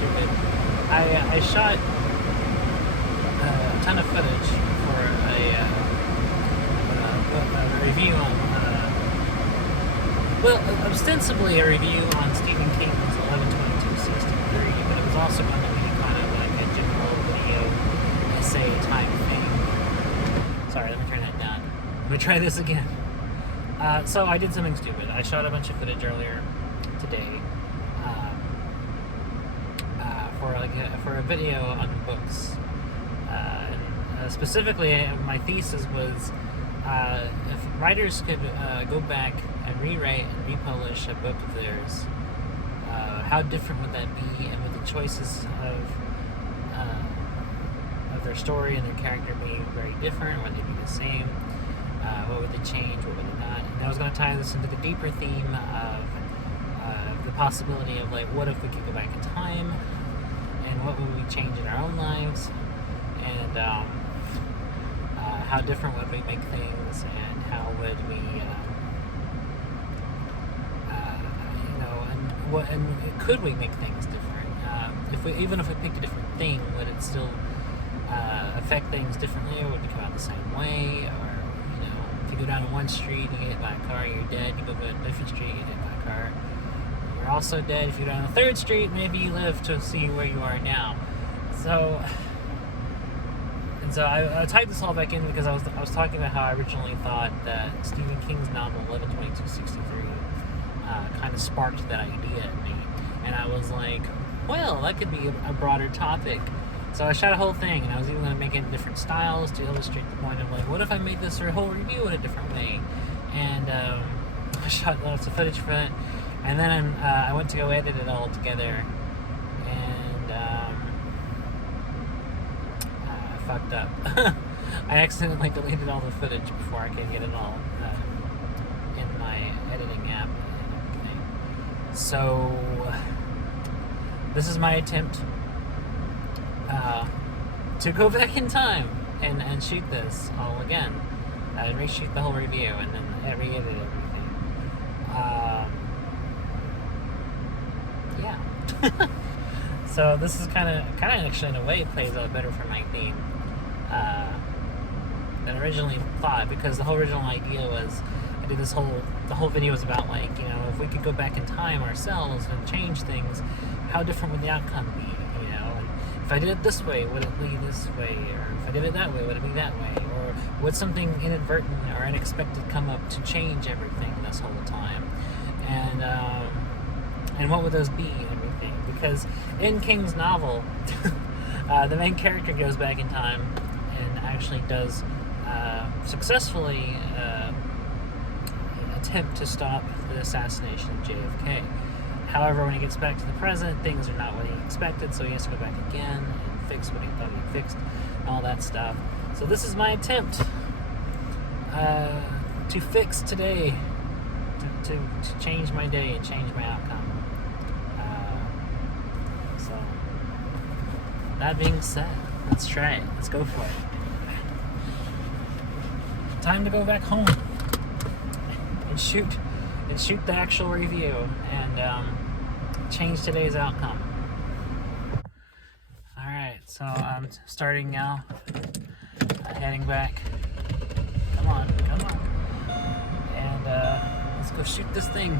stupid. I shot a ton of footage for a review on, ostensibly a review on Stephen King's 11/22/63, but it was also going to be kind of like a general video essay type thing. Sorry, let me turn that down. Let me try this again. So I did something stupid. I shot a bunch of footage earlier today for a video on books. Specifically, my thesis was if writers could go back and rewrite and republish a book of theirs, how different would that be, and would the choices of their story and their character be very different, or would they be the same? What would they change, what would they not? And I was going to tie this into the deeper theme of the possibility of, like, what if we could go back in time, and what would we change in our own lives, and how different would we make things, and how would we, and could we make things different? Even if we picked a different thing, would it still affect things differently, or would we come out the same way? Or, if you go down to one street and you get hit by a car, you're dead. You go to a different street, you get hit by a car, you're also dead. If you go down the third street, maybe you live to see where you are now. So I tied this all back in because I was talking about how I originally thought that Stephen King's novel 11/22/63 kind of sparked that idea in me, and I was like, well, that could be a broader topic. So I shot a whole thing, and I was even going to make it in different styles to illustrate the point of, like, what if I made this whole review in a different way? And I shot lots of footage for it, and then I went to go edit it all together, and I fucked up. I accidentally deleted all the footage before I could get it all in my editing app and everything. So this is my attempt to go back in time and shoot this all again, and reshoot the whole review, and then re-edit everything. Yeah. So this is kind of actually, in a way, plays out better for my theme than originally thought, because the whole original idea was I did the whole video was about, like, if we could go back in time ourselves and change things, how different would the outcome be? If I did it this way, would it be this way? Or if I did it that way, would it be that way? Or would something inadvertent or unexpected come up to change everything this whole time? And what would those be and everything? Because in King's novel, the main character goes back in time and actually does successfully attempt to stop the assassination of JFK. However, when he gets back to the present, things are not what he expected, so he has to go back again and fix what he thought he had fixed, and all that stuff. So this is my attempt to fix today, to change my day and change my outcome. So, that being said, let's try it. Let's go for it. Time to go back home and shoot the actual review and change today's outcome. Alright, so I'm starting now, heading back. Come on. And let's go shoot this thing.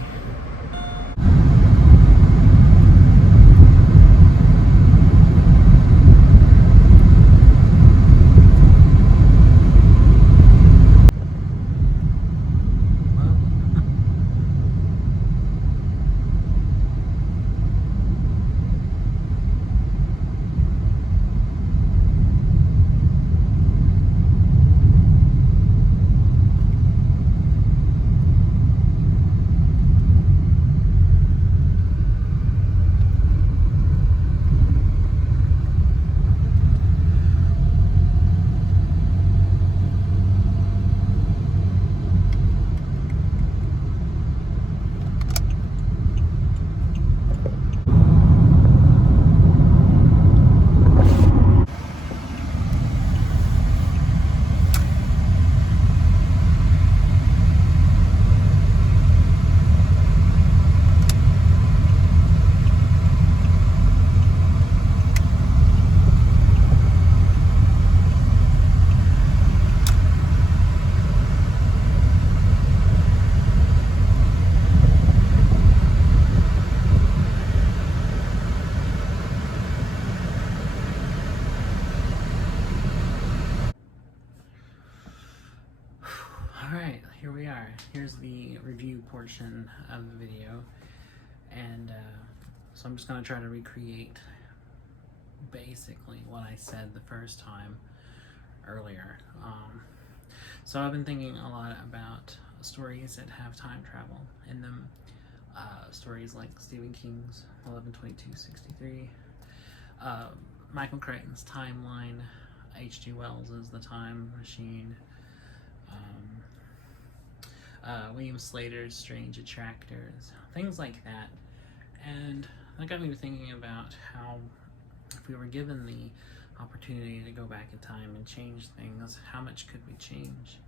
Alright, here we are. Here's the review portion of the video. And so I'm just going to try to recreate basically what I said the first time earlier. So I've been thinking a lot about stories that have time travel in them. Stories like Stephen King's 11/22/63, Michael Crichton's Timeline, H.G. Wells' The Time Machine, William Slater's Strange Attractors, things like that. And that got me thinking about how if we were given the opportunity to go back in time and change things, how much could we change?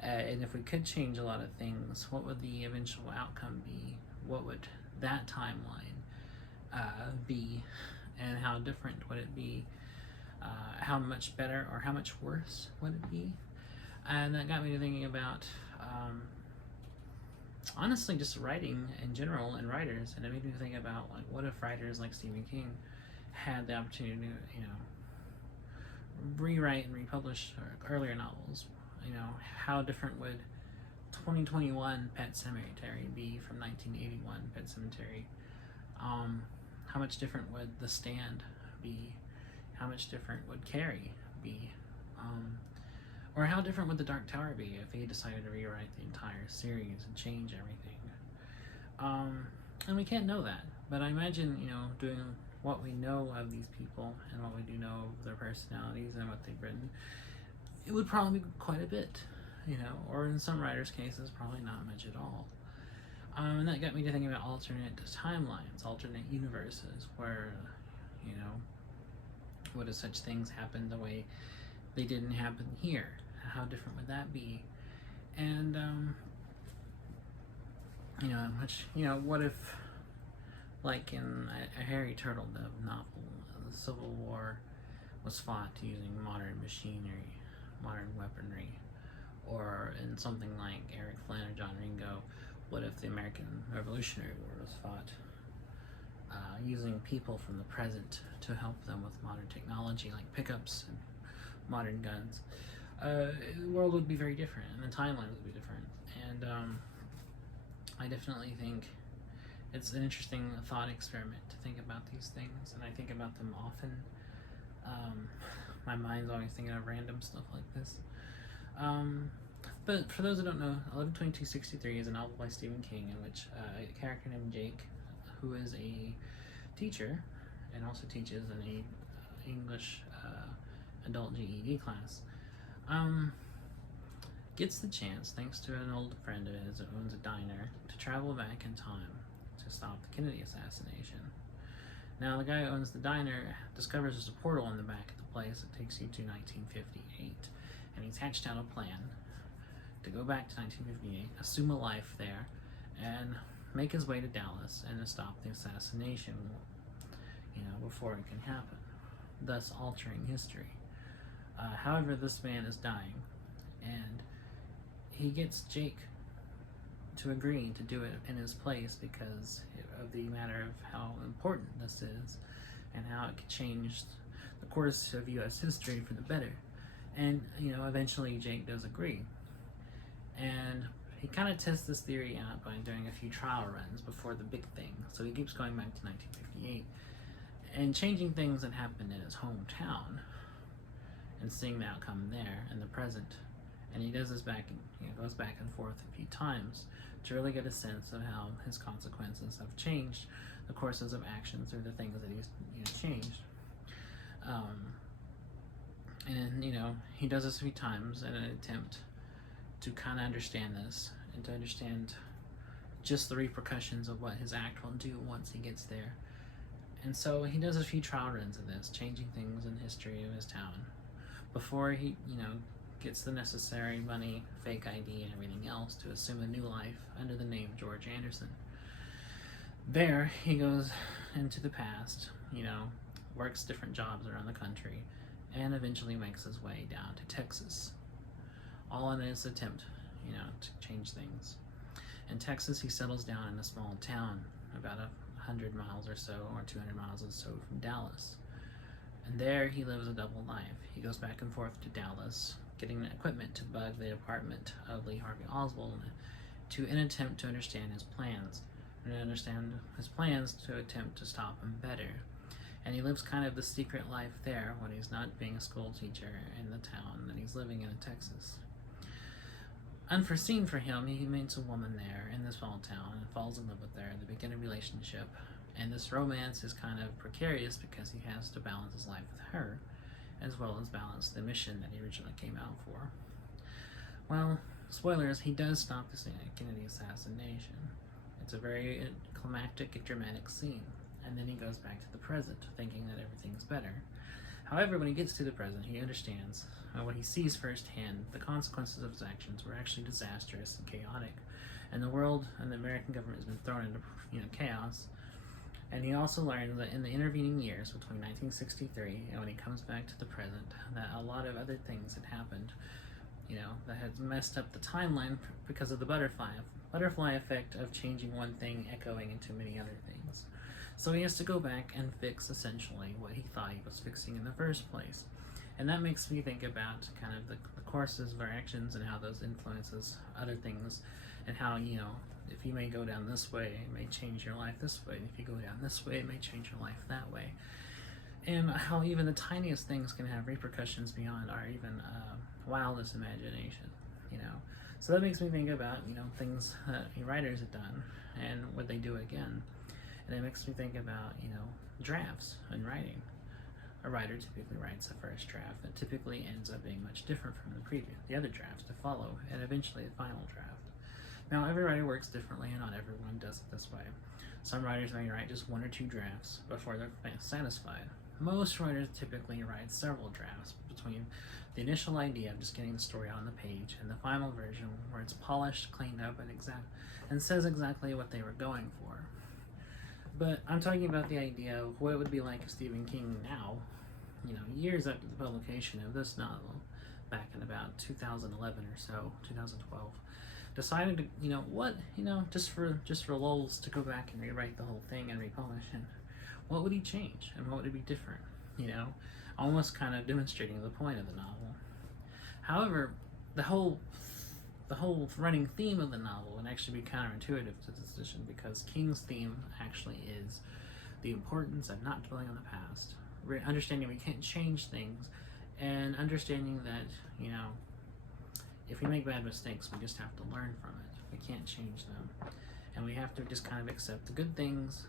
And if we could change a lot of things, what would the eventual outcome be? What would that timeline be? And how different would it be? How much better or how much worse would it be? And that got me to thinking about honestly just writing in general and writers, and it made me think about like what if writers like Stephen King had the opportunity to, rewrite and republish earlier novels. How different would 2021 Pet Sematary be from 1981 Pet Sematary? How much different would The Stand be? How much different would Carrie be? Or how different would The Dark Tower be if he decided to rewrite the entire series and change everything? And we can't know that, but I imagine, doing what we know of these people and what we do know of their personalities and what they've written, it would probably be quite a bit, or in some writers' cases, probably not much at all. And that got me to thinking about alternate timelines, alternate universes, where, what if such things happened the way they didn't happen here? How different would that be? And, what if, like in a Harry Turtledove novel, the Civil War was fought using modern machinery, modern weaponry, or in something like Eric Flynn or John Ringo, what if the American Revolutionary War was fought using people from the present to help them with modern technology like pickups and modern guns? The world would be very different, and the timeline would be different. And I definitely think it's an interesting thought experiment to think about these things, and I think about them often. My mind's always thinking of random stuff like this. But for those who don't know, 11/22/63 is a novel by Stephen King in which a character named Jake, who is a teacher and also teaches in a English adult GED class, gets the chance, thanks to an old friend of his that owns a diner, to travel back in time to stop the Kennedy assassination. Now, the guy who owns the diner discovers there's a portal in the back of the place that takes you to 1958, and he's hatched out a plan to go back to 1958, assume a life there, and make his way to Dallas and to stop the assassination, before it can happen, thus altering history. However, this man is dying, and he gets Jake to agree to do it in his place because of the matter of how important this is and how it could change the course of U.S. history for the better. And, eventually Jake does agree. And he kind of tests this theory out by doing a few trial runs before the big thing. So he keeps going back to 1958 and changing things that happened in his hometown and seeing the outcome there in the present. And he does this goes back and forth a few times to really get a sense of how his consequences have changed the courses of action through the things that he's changed. And he does this a few times in an attempt to kind of understand this and to understand just the repercussions of what his act will do once he gets there. And so he does a few trial runs of this, changing things in history of his town before he, gets the necessary money, fake ID, and everything else to assume a new life under the name George Anderson. There, he goes into the past, works different jobs around the country, and eventually makes his way down to Texas, all in his attempt, to change things. In Texas, he settles down in a small town about 100 miles or so, or 200 miles or so from Dallas. And there he lives a double life. He goes back and forth to Dallas getting equipment to bug the apartment of Lee Harvey Oswald to an attempt to understand his plans, and understand his plans to attempt to stop him better. And he lives kind of the secret life there when he's not being a school teacher in the town that he's living in Texas. Unforeseen for him, he meets a woman there in this small town and falls in love with her. They begin a relationship, and this romance is kind of precarious because he has to balance his life with her, as well as balance the mission that he originally came out for. Well, spoilers, he does stop the Kennedy assassination. It's a very climactic and dramatic scene, and then he goes back to the present, thinking that everything's better. However, when he gets to the present, he understands what he sees firsthand. The consequences of his actions were actually disastrous and chaotic, and the world and the American government has been thrown into chaos. And he also learns that in the intervening years between 1963 and when he comes back to the present, that a lot of other things had happened, that had messed up the timeline because of the butterfly effect of changing one thing echoing into many other things. So he has to go back and fix essentially what he thought he was fixing in the first place. And that makes me think about kind of the courses of our actions and how those influences other things, and how, if you may go down this way, it may change your life this way. If you go down this way, it may change your life that way. And how even the tiniest things can have repercussions beyond our even wildest imagination, So that makes me think about, things that writers have done and would they do again. And it makes me think about, drafts and writing. A writer typically writes a first draft that typically ends up being much different from the other drafts to follow, and eventually the final draft. Now, every writer works differently, and not everyone does it this way. Some writers may write just 1 or 2 drafts before they're satisfied. Most writers typically write several drafts between the initial idea of just getting the story on the page and the final version where it's polished, cleaned up, and says exactly what they were going for. But I'm talking about the idea of what it would be like if Stephen King now, years after the publication of this novel, back in about 2011 or so, 2012, decided to, just for lulz, to go back and rewrite the whole thing and republish it. What would he change, and what would it be different? Almost kind of demonstrating the point of the novel. However, the whole running theme of the novel would actually be counterintuitive to the decision, because King's theme actually is the importance of not dwelling on the past, understanding we can't change things, and understanding that, if we make bad mistakes, we just have to learn from it. We can't change them. And we have to just kind of accept the good things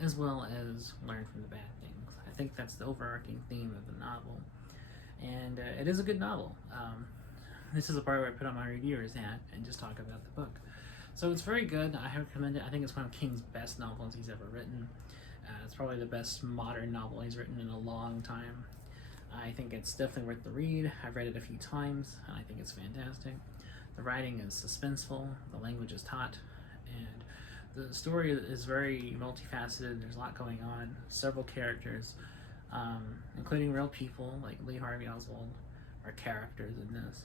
as well as learn from the bad things. I think that's the overarching theme of the novel. And it is a good novel. This is the part where I put on my reviewer's hat and just talk about the book. So it's very good. I recommend it. I think it's one of King's best novels he's ever written. It's probably the best modern novel he's written in a long time. I think it's definitely worth the read. I've read it a few times, and I think it's fantastic. The writing is suspenseful, the language is taut, and the story is very multifaceted. There's a lot going on, several characters, including real people like Lee Harvey Oswald are characters in this.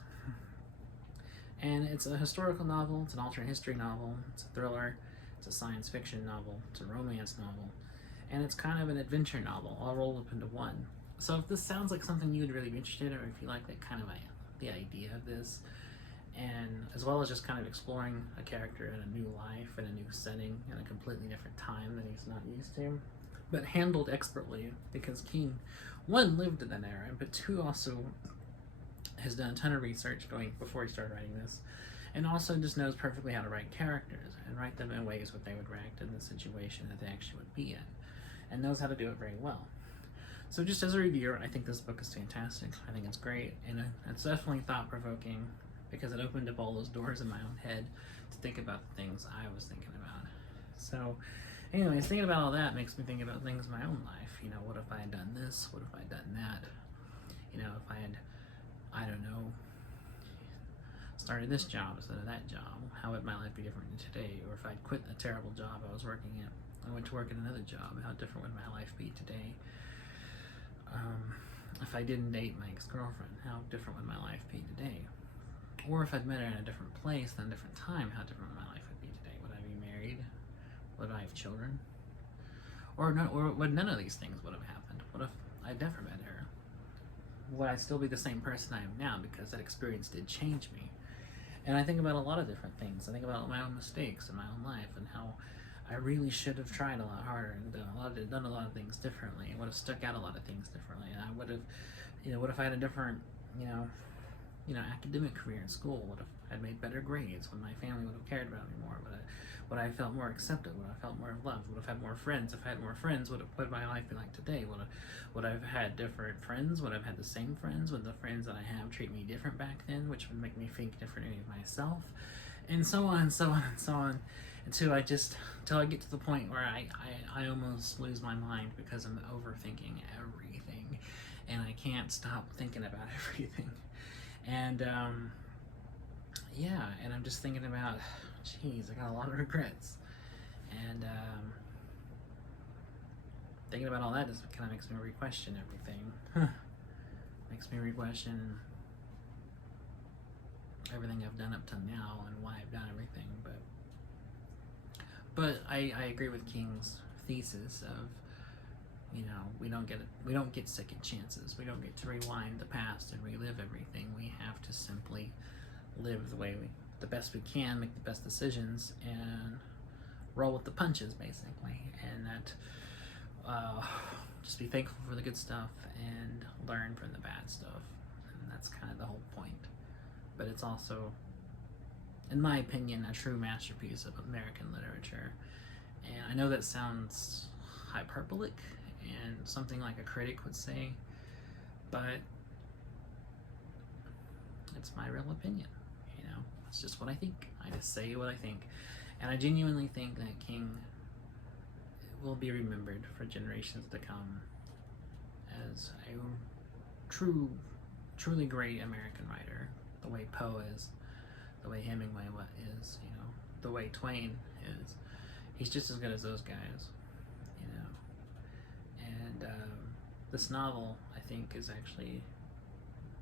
And it's a historical novel, it's an alternate history novel, it's a thriller, it's a science fiction novel, it's a romance novel, and it's kind of an adventure novel, all rolled up into one. So if this sounds like something you would really be interested in, or if you like that kind of the idea of this, and as well as just kind of exploring a character in a new life, in a new setting, in a completely different time that he's not used to, but handled expertly, because King, 1, lived in that era, but 2, also has done a ton of research before he started writing this, and also just knows perfectly how to write characters and write them in ways what they would react in the situation that they actually would be in, and knows how to do it very well. So just as a reviewer, I think this book is fantastic. I think it's great, and it's definitely thought-provoking, because it opened up all those doors in my own head to think about the things I was thinking about. So anyways, thinking about all that makes me think about things in my own life. What if I had done this? What if I had done that? If I had, I don't know, started this job instead of that job, how would my life be different than today? Or if I'd quit a terrible job I was working in and went to work in another job, how different would my life be today? If I didn't date my ex-girlfriend, how different would my life be today? Or if I'd met her in a different place and a different time, how different would my life would be today? Would I be married? Would I have children? Or would none of these things would have happened? What if I'd never met her? would I still be the same person I am now? Because that experience did change me. And I think about a lot of different things. I think about my own mistakes in my own life and how I really should have tried a lot harder and done a lot of things differently. I would have stuck out a lot of things differently. And I would have, what if I had a different, academic career in school? Would have had made better grades? Would my family would have cared about me more? Would I felt more accepted? Would I felt more loved? Would have had more friends? If I had more friends, what would my life be like today? Would I have had different friends? Would I have had the same friends? Would the friends that I have treat me different back then, which would make me think differently of myself? And so on and so on and so on. Until I get to the point where I almost lose my mind because I'm overthinking everything. And I can't stop thinking about everything. And, and I'm just thinking about, geez, I got a lot of regrets. And thinking about all that just kind of makes me re-question everything. Makes me re-question everything I've done up till now and why I've done everything. But I agree with King's thesis of, we don't get second chances. We don't get to rewind the past and relive everything. We have to simply live the best we can, make the best decisions, and roll with the punches, basically. And that, just be thankful for the good stuff and learn from the bad stuff. And that's kind of the whole point. But it's also, in my opinion, a true masterpiece of American literature. And I know that sounds hyperbolic and something like a critic would say, but it's my real opinion. It's just what I think. I just say what I think. And I genuinely think that King will be remembered for generations to come as a truly great American writer, the way Poe is, the way Hemingway is, the way Twain is. He's just as good as those guys, And this novel, I think, is actually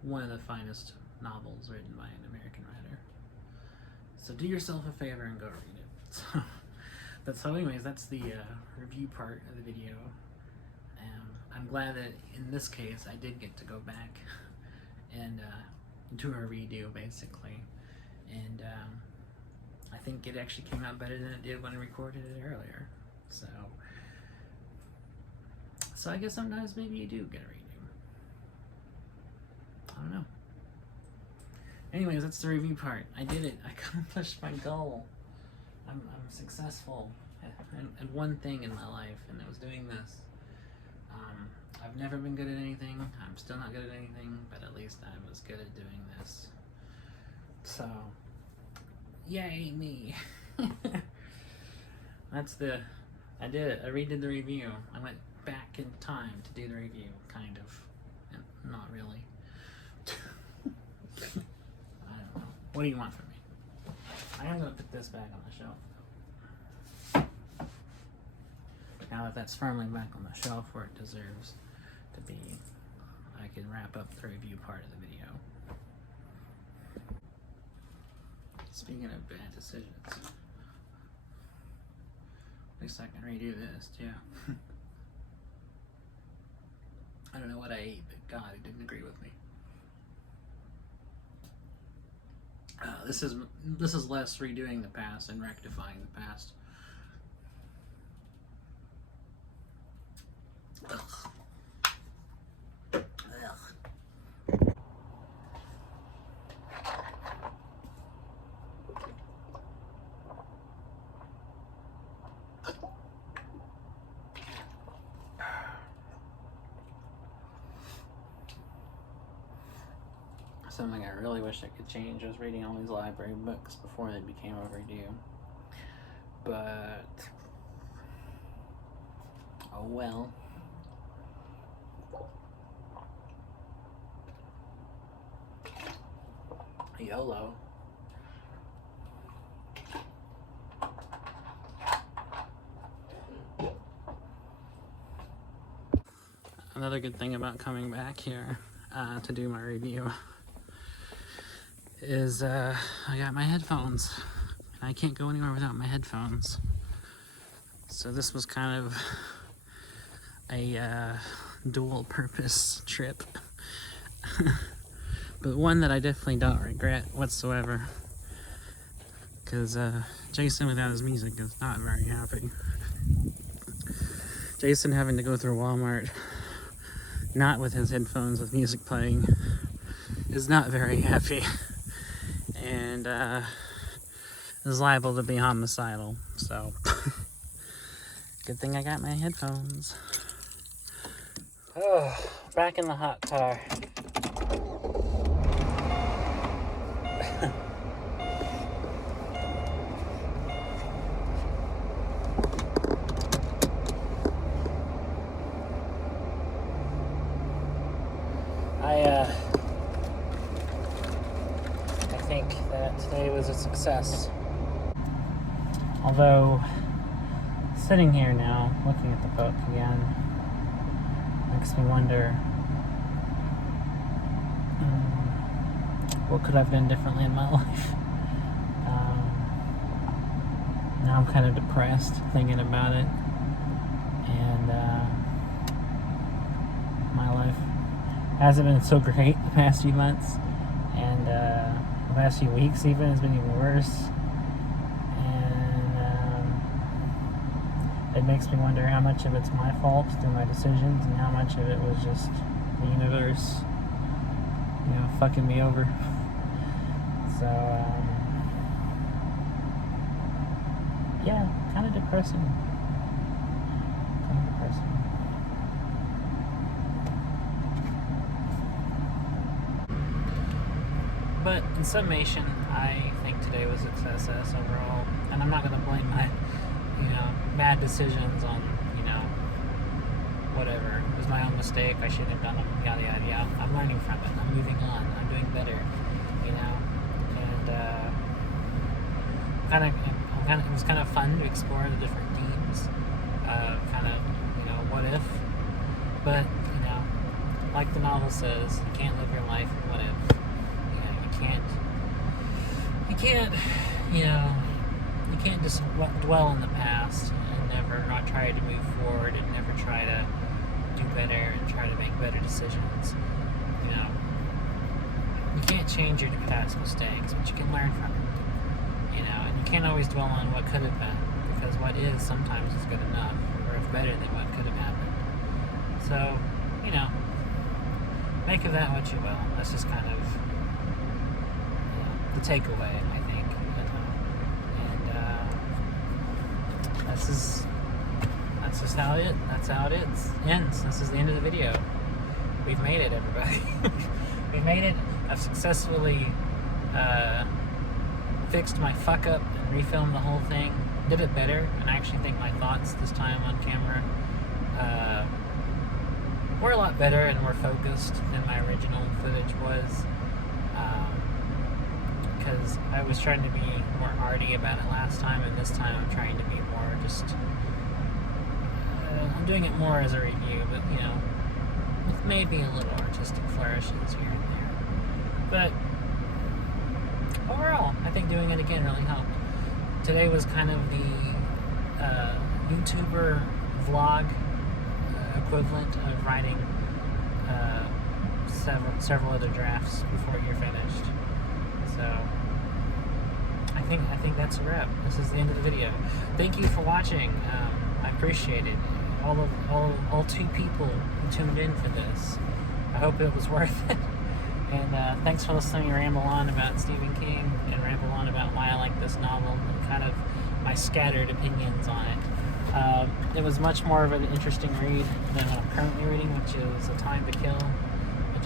one of the finest novels written by an American writer. So do yourself a favor and go read it. So anyways, that's the review part of the video. I'm glad that in this case I did get to go back and do a redo, basically. And I think it actually came out better than it did when I recorded it earlier. So I guess sometimes maybe you do get a redo. I don't know. Anyways, that's the review part. I did it. I accomplished my goal. I'm successful at one thing in my life, and I was doing this. I've never been good at anything. I'm still not good at anything, but at least I was good at doing this. So, yay me. I did it. I redid the review. I went back in time to do the review, kind of. And not really. I don't know. What do you want from me? I am going to put this back on the shelf. Now that that's firmly back on the shelf where it deserves to be, I can wrap up the review part of the video. Speaking of bad decisions, at least I can redo this too. I don't know what I ate, but God, it didn't agree with me. This is less redoing the past and rectifying the past. Ugh. Something I really wish I could change was reading all these library books before they became overdue. But, oh well. YOLO. Another good thing about coming back here to do my review is I got my headphones. I can't go anywhere without my headphones. So this was kind of a dual purpose trip. but one that I definitely don't regret whatsoever. Because Jason without his music is not very happy. Jason having to go through Walmart, not with his headphones with music playing, is not very happy. And is liable to be homicidal. So, good thing I got my headphones. Oh, back in the hot car. I think that today was a success. Although, sitting here now, looking at the book again, makes me wonder, what could I have done differently in my life? Now I'm kind of depressed thinking about it, and my life hasn't been so great the past few months, and the past few weeks even has been even worse. It makes me wonder how much of it's my fault through my decisions and how much of it was just the universe, fucking me over. So, yeah, kind of depressing. But in summation, I think today was a success overall, and I'm not going to blame my bad decisions on, whatever. It was my own mistake. I shouldn't have done them, yada, yada, yada. I'm learning from it. I'm moving on. I'm doing better, and it was kind of fun to explore the different themes, what if, but, like the novel says, you can't live your life in what if. You can't just dwell in the past and never not try to move forward and never try to do better and try to make better decisions. You can't change your past mistakes, but you can learn from it. And you can't always dwell on what could have been, because what is sometimes is good enough, or it's better than what could have happened. So, make of that what you will. That's just kind of the takeaway, I think. That's how it ends. This is the end of the video. We've made it, everybody. We've made it. I've successfully fixed my fuck up and refilmed the whole thing. Did it better, and I actually think my thoughts this time on camera were a lot better and more focused than my original footage was. Because I was trying to be more arty about it last time, and this time I'm trying to be more just... I'm doing it more as a review, but, with maybe a little artistic flourishes here and there. But, overall, I think doing it again really helped. Today was kind of the YouTuber vlog equivalent of writing several other drafts before you're finished. So, I think that's a wrap. This is the end of the video. Thank you for watching. I appreciate it. All 2 people who tuned in for this. I hope it was worth it. And thanks for listening to me ramble on about Stephen King and ramble on about why I like this novel and kind of my scattered opinions on it. It was much more of an interesting read than what I'm currently reading, which is A Time to Kill by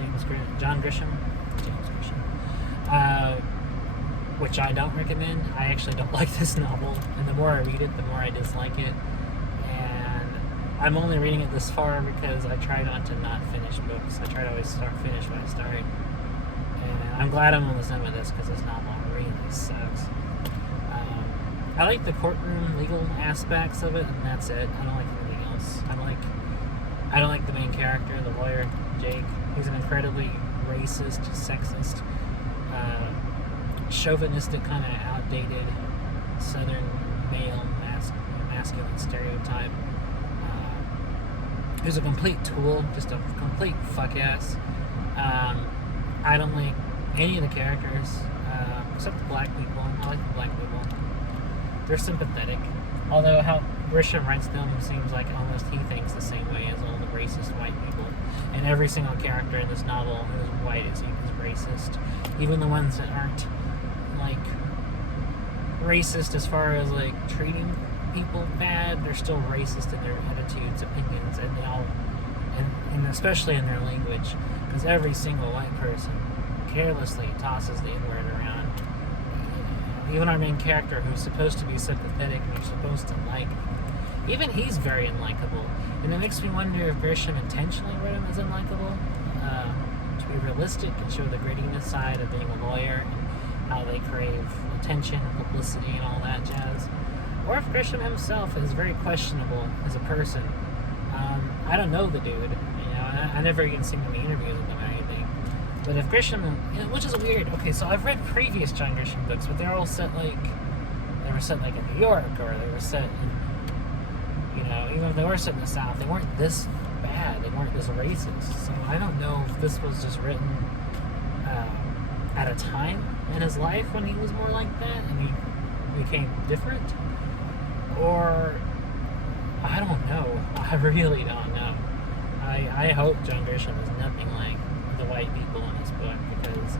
John Grisham. Which I don't recommend. I actually don't like this novel, and the more I read it, the more I dislike it. And I'm only reading it this far because I try not to not finish books. I try to always finish what I start. And I'm glad I'm almost done with this because this novel really sucks. I like the courtroom legal aspects of it, and that's it. I don't like anything else. I don't like the main character, the lawyer, Jake. He's an incredibly racist, sexist, chauvinistic, kind of outdated southern male masculine stereotype, who's a complete tool, just a complete fuck ass. I don't like any of the characters, except the black people. I like the black people. They're sympathetic. Although how Grisham writes them seems like almost he thinks the same way as all the racist white people. And every single character in this novel who is white is racist. Even the ones that aren't, like, racist as far as, like, treating people bad, they're still racist in their attitudes, opinions, and they all, and especially in their language, because every single white person carelessly tosses the N-word around. Even our main character, who's supposed to be sympathetic and you're supposed to like, even he's very unlikable, and it makes me wonder if Grisham intentionally wrote him as unlikable, to be realistic and show the grittiness side of being a lawyer and how they crave attention and publicity and all that jazz. Or if Grisham himself is very questionable as a person. I don't know the dude, you know, I never even seen any interviews with him or anything. But if Grisham, which is weird, okay, so I've read previous John Grisham books, but they're all set like, they were set like in New York, or they were set in, you know, even if they were set in the South, they weren't this bad, they weren't this racist. So I don't know if this was just written at a time in his life when he was more like that and he became different, or I don't know. I really don't know. I hope John Grisham is nothing like the white people in this book, because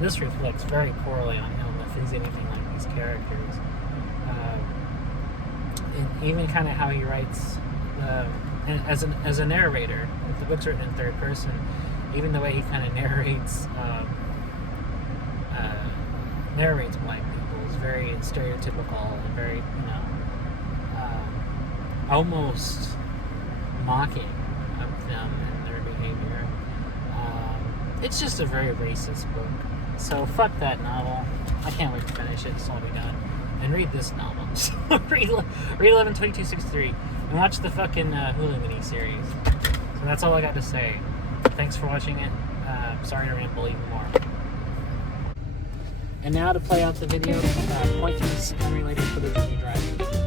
this reflects very poorly on him if he's anything like these characters. And even kind of how he writes, and as a narrator, if the book's written in third person, even the way he kind of narrates white people is very stereotypical and very, you know, almost mocking of them and their behavior. It's just a very racist book. So fuck that novel. I can't wait to finish it, so I'll be done. And read this novel. So read 11/22/63 and watch the fucking Hulu miniseries. So that's all I got to say. Thanks for watching it. Sorry to ramble even more. And now to play out the video, point to the unrelated footage of me driving.